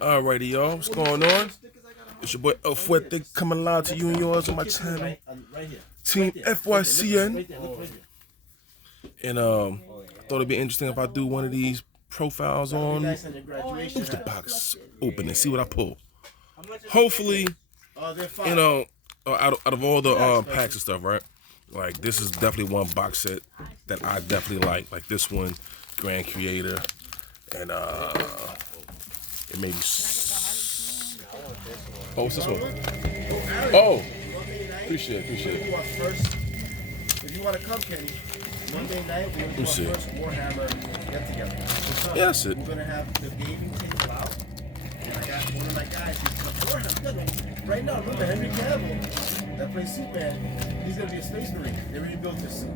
Alrighty, y'all. What's going on? It's your boy El Fuerte coming live to you and yours on my channel, Team FYCN. And thought it'd be interesting if I do one of these profiles on booster box open and see what I pull. Hopefully, you know, out of all the packs and stuff, right? Like this is definitely one box set that I definitely like this one, Grand Creator, and it may be. Oh, what's this one? Oh, appreciate it. If you want to come, Kenny, Monday night we're going to do our first Warhammer get together. Yeah, that's it. We're going to have the gaming table out, and I got one of my guys who's come Warhammer. Right now, remember Henry Cavill that plays Superman? He's going to be a Space Marine. They already built this suit.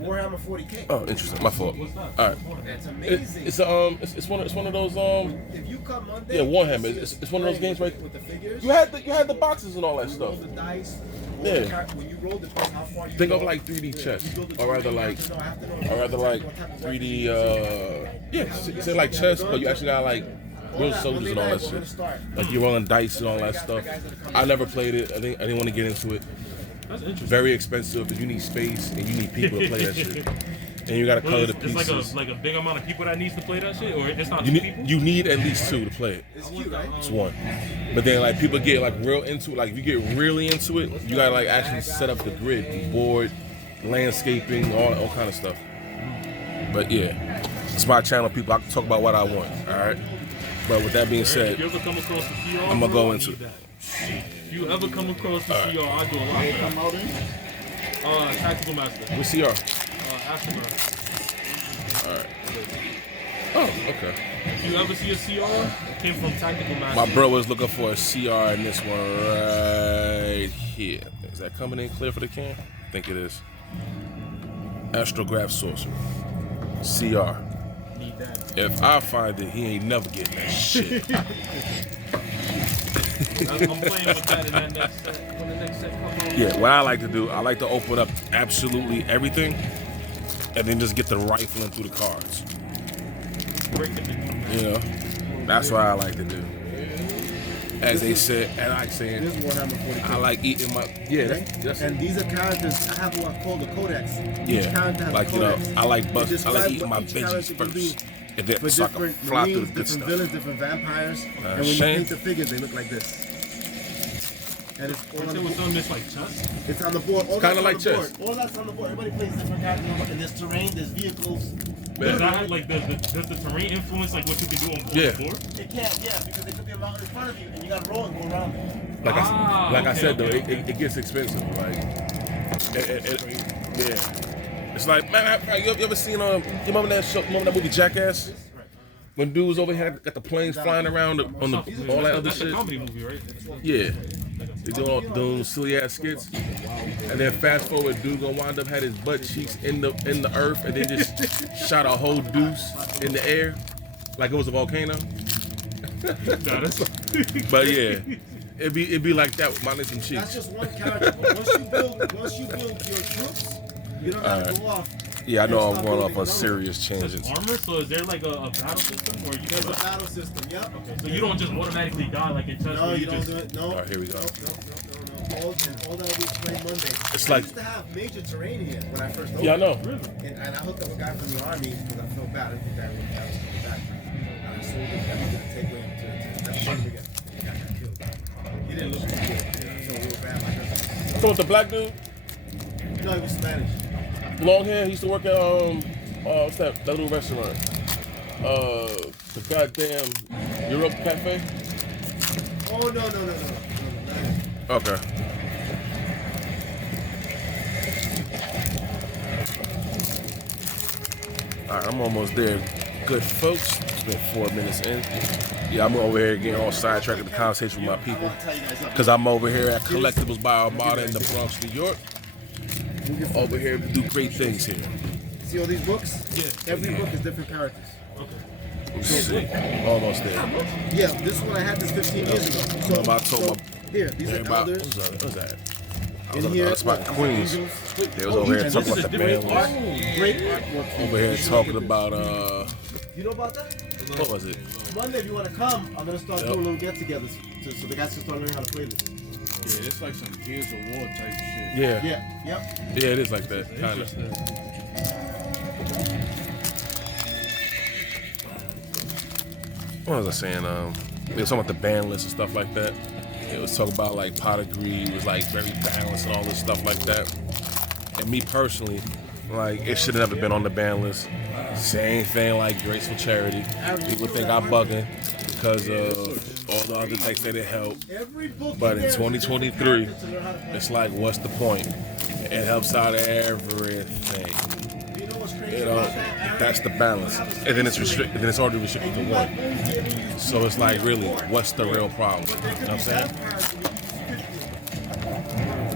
Warhammer 40K. Oh, interesting. My fault. All right. That's amazing. It's one of those If you come Monday, yeah, Warhammer. It's one of those games, right? With the figures. You had the boxes and all that stuff. The dice. Yeah. When you roll the dice, how far you Think go. of like 3D chess, or rather like 3D. Yeah, say like chess, but you actually got like real soldiers and all that shit. Like you're rolling dice and all that stuff. I never played it. I didn't want to get into it. That's interesting. Very expensive because you need space and you need people to play that shit. And you gotta color the pieces. It's like a big amount of people that needs to play that shit, or it's not two people? You need at least two to play it. It's cute, right? It's one. But then like people get like real into it. Like if you get really into it, you gotta like actually set up the grid, the board, landscaping, all kind of stuff. But yeah, it's my channel, people. I can talk about what I want. All right. But with that being said, if you ever come across the CR, I'm gonna go into it. If you ever come across the CR, I do a lot of that. Tactical Master. What's CR? Astronaut. All right. Oh, okay. If you ever see a CR, it came from Tactical Master. My bro was looking for a CR in this one right here. Is that coming in clear for the can? I think it is. Astrograph Sorcerer. CR. Need that. If I find it, he ain't never getting that shit. I'm playing with that in that next set. When the next set comes out. Yeah, what I like to do, I like to open up absolutely everything and then just get the rifling through the cards. You know, that's what I like to do. As they said, and I saying, This is Warhammer 40K. I like eating my that's and these are characters. I have what's called a codex. Each character has like a you know, codex. I like It I like eating describes my what each character veggies can do first, and then for so I can different fly through marines, the good different stuff. villains, different vampires. And when you paint the figures, they look like this. And it's all on the board. Something that's like chess. It's on the board. All Kinda that's like on the chess. board. All that's on the board. Everybody plays different characters. And there's terrain, there's vehicles. Does that have like does the terrain influence like what you can do on board? Yeah. It can't, yeah, because there could be a mountain in front of you, and you gotta roll and go around it. Like I said though, okay. it gets expensive. Like, yeah, it's like man, you ever seen you remember that show? Remember that movie Jackass? When dudes over here got the planes flying around on the all that other That's a shit. comedy movie, right? Yeah, they doing silly ass skits, and then fast forward, dude gonna wind up had his butt cheeks in the earth, and then just shot a whole deuce in the air, like it was a volcano. But yeah, it'd be like that with minus some That's cheeks. just one character. But once you build your troops, you don't have to go off. Yeah, I know I'm and going start off on building serious tangents. Armor? So is there like a battle system, or you There's guys? a battle system, yep. So you don't just automatically die like in chess? No, where you don't just, do it. No. All right, here we go. No. All that will be explained Monday. It's I like- used to have major terrain here when I first opened. Yeah, I know. And I hooked up a guy from the army because I felt bad. I think that was coming back. And I sold it. I was gonna take away to step again. The guy got killed. He didn't look good. So we were bad like us. So with the black dude, No, he was Spanish. long hair, he used to work at what's that little restaurant? The goddamn Europe Cafe. Oh no. Okay. All right, I'm almost there. Good folks, it's been 4 minutes in. Yeah, I'm over here getting all sidetracked in the conversation with my people. Because I'm over here at Collectibles by Armada in the Bronx, New York. Over here to do great things here. See all these books? Yeah. Every book is different characters. Let's see. Almost there. Yeah, this one I had this 15 years ago. So, I told here, these are everybody, elders. what's that? I In was here, on the spot Queens. angels. They was over here talking about the Great man. artwork. Over here talking about You know about that? What was it? Monday, if you want to come, I'm gonna start doing little get-togethers so the guys can start learning how to play this. Yeah, it's like some Gears of War type shit. Yeah. Yeah. Yep. Yeah, it is like that, kind of. What was I saying? They was talking about the ban list and stuff like that. It was talking about like pot of greed was like very balanced and all this stuff like that. And me personally, like it should have never been on the ban list. Same thing like Graceful Charity. People think I'm bugging because of all the other decks that it helped. But in 2023, it's like, what's the point? It helps out everything. You know, that's the balance. And then it's restricted. Then it's already restricted to one. So it's like, really, what's the real problem? You know what I'm saying?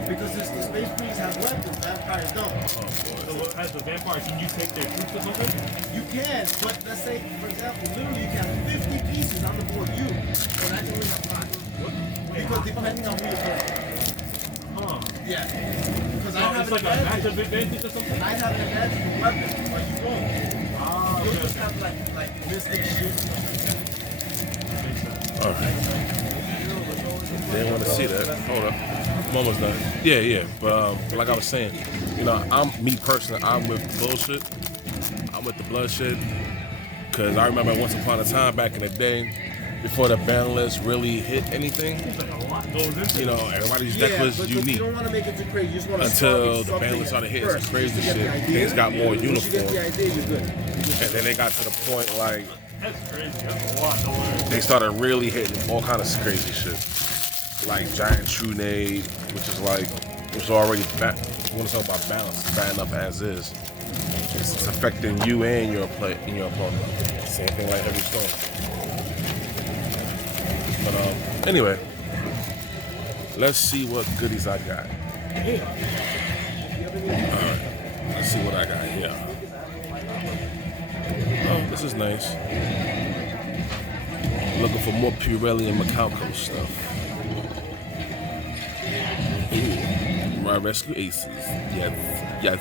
Because the Space Marines have weapons, vampires don't. So as a vampire, can you take their troops or something? You can, but let's say, for example, literally you can have 50 pieces on the board, but I can only have 5. Because depending on who you're playing. Huh. Yeah. Because I have It's like a matchup advantage or something? I have an advantage with weapons, but you won't. Ah, You'll okay. just have like mystic shit. All right. Didn't want to see that. Hold up. I'm almost done. Yeah. But like I was saying, you know, I'm with bullshit. I'm with the bloodshed. Because I remember once upon a time back in the day, before the ban list really hit anything, you know, everybody's deck was but unique. you don't want to make it too crazy. You just want to Until the ban list started hitting some crazy shit. Things got more uniform. Once you get the idea, you're good. And then they got to the point like That's crazy. That's a lot to learn. they started really hitting all kind of crazy shit. Like Giant True Nade, which is like, which already bad. You want to talk about balance? It's bad enough as is. It's affecting you and your opponent. Same thing like Heavy Storm. But anyway, let's see what goodies I got. Alright, let's see what I got here. Oh, this is nice. Looking for more Purrely and Macalco stuff. Ooh, my Rescue Aces. Yes.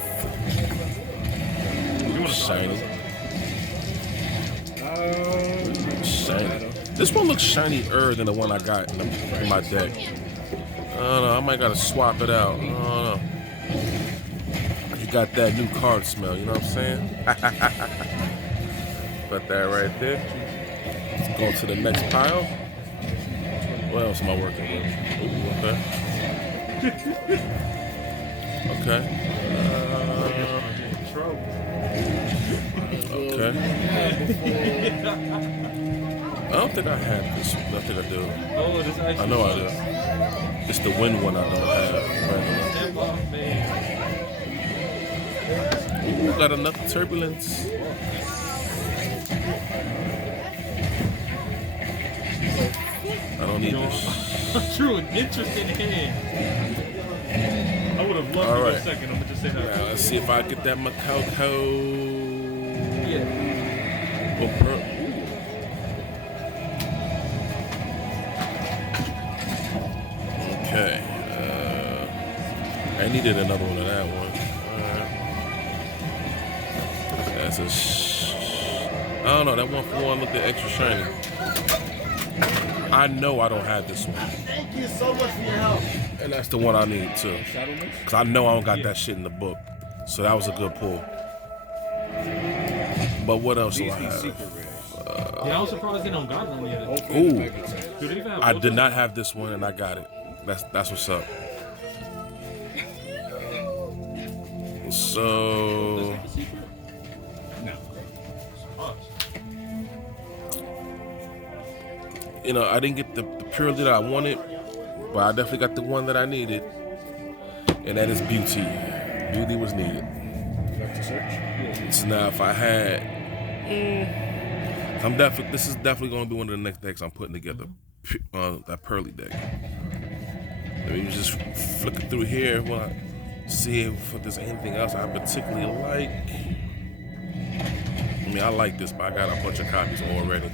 Shiny. Shiny. This one looks shinier than the one I got in my deck. I don't know. I might gotta swap it out. I don't know. You got that new card smell. You know what I'm saying? Put that right there. Let's go to the next pile. What else am I working with? Ooh, okay. Okay. I don't think I had this. I think I do. Oh, this actually I know I do. It's the wind one I don't have. Ooh, got enough turbulence. I don't need this. True, an interesting hand. I would have loved to go second. I'm gonna just say that. Now, let's see if I get that Macalco. Yeah. Or okay. I needed another one of that one. That's a. I don't know. That 1-for-1 looked extra shiny. I know I don't have this one. Thank you so much for your help. And that's the one I need too. Because I know I don't got that shit in the book. So that was a good pull. But what else do I have? Yeah, I was surprised they don't got none yet. Ooh. Do they even have I did not have this one and I got it. That's what's up. So you know, I didn't get the Purrely that I wanted, but I definitely got the one that I needed, and that is Beauty. Beauty was needed. So now, if I had, this is definitely going to be one of the next decks I'm putting together. That Purrely deck. Let me just flick it through here. Well, see if there's anything else I particularly like. I mean, I like this, but I got a bunch of copies already.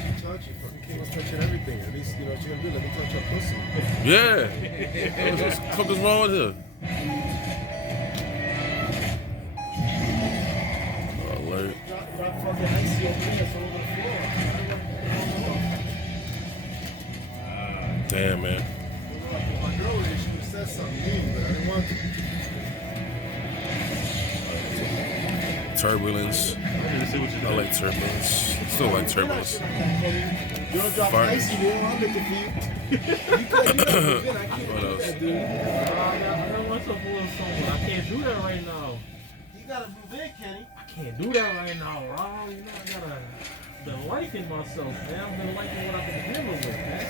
Touching everything. At least you know what you're gonna do. Let me touch your pussy. Yeah. What the fuck is wrong with her? Alert. Drop fucking icy over there, so over the floor. Damn, man. My girl was there, she would have said something mean, but I didn't want to. Turbulence. I like turbulence. Still like turbulence. You don't drop Fart. icy, man. I'll make it for you. You couldn't do it. I can't What do else? that, dude. I got myself a little something. I can't do that right now. You gotta move in, Kenny. I can't do that right now, Rob. You know, I gotta been liking myself, man. I've been liking what I've been dealing with, man.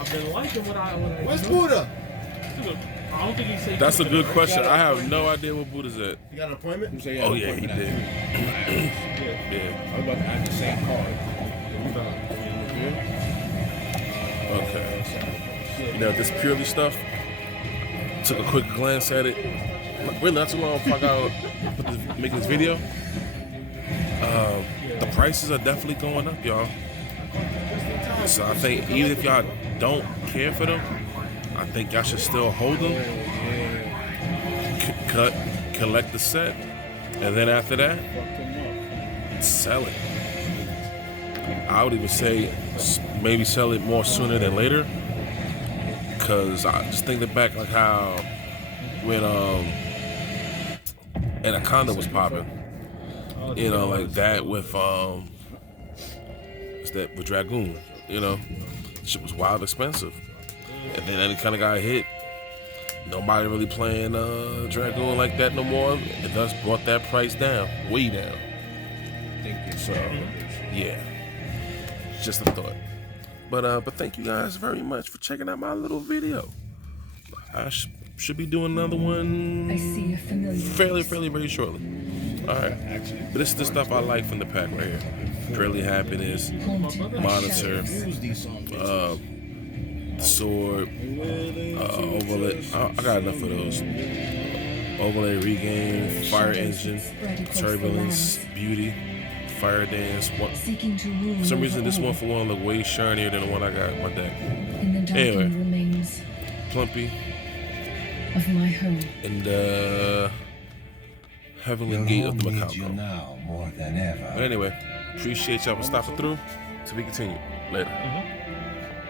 I've been liking what I Where's Buddha? I don't think he said. That's a good question. I have no idea where Buddha's at. You got an appointment? You say you Oh, had yeah, an he appointment did. Yeah. I was about to ask the same card. Okay. You know, this Purrely stuff, took a quick glance at it. Really not too long before I got making this video. The prices are definitely going up, y'all. So I think even if y'all don't care for them, I think y'all should still hold them, collect the set, and then after that, sell it. I would even say maybe sell it more sooner than later, because I just thinking back like how when Anaconda was popping, you know, like that with with Dragoon, you know, shit was wild expensive, and then any kind of got hit. Nobody really playing Dragoon like that no more. It thus brought that price down, way down. So yeah, just a thought. But thank you guys very much for checking out my little video. I should be doing another one I see a familiar fairly very shortly. All right, but this is the stuff I like from the pack right here. Purrely Happiness, Monitor, Sword, Overlay. I got enough of those. Overlay, Regain, Fire Engine, Turbulence, Beauty, Fire Dance. For some reason, this one for one look way shinier than the one I got in my deck. in the darkened remains Plumpy of my home. and Heavenly Gate of the Macaco. Now more than ever. But anyway, appreciate y'all for stopping through. To be continued later.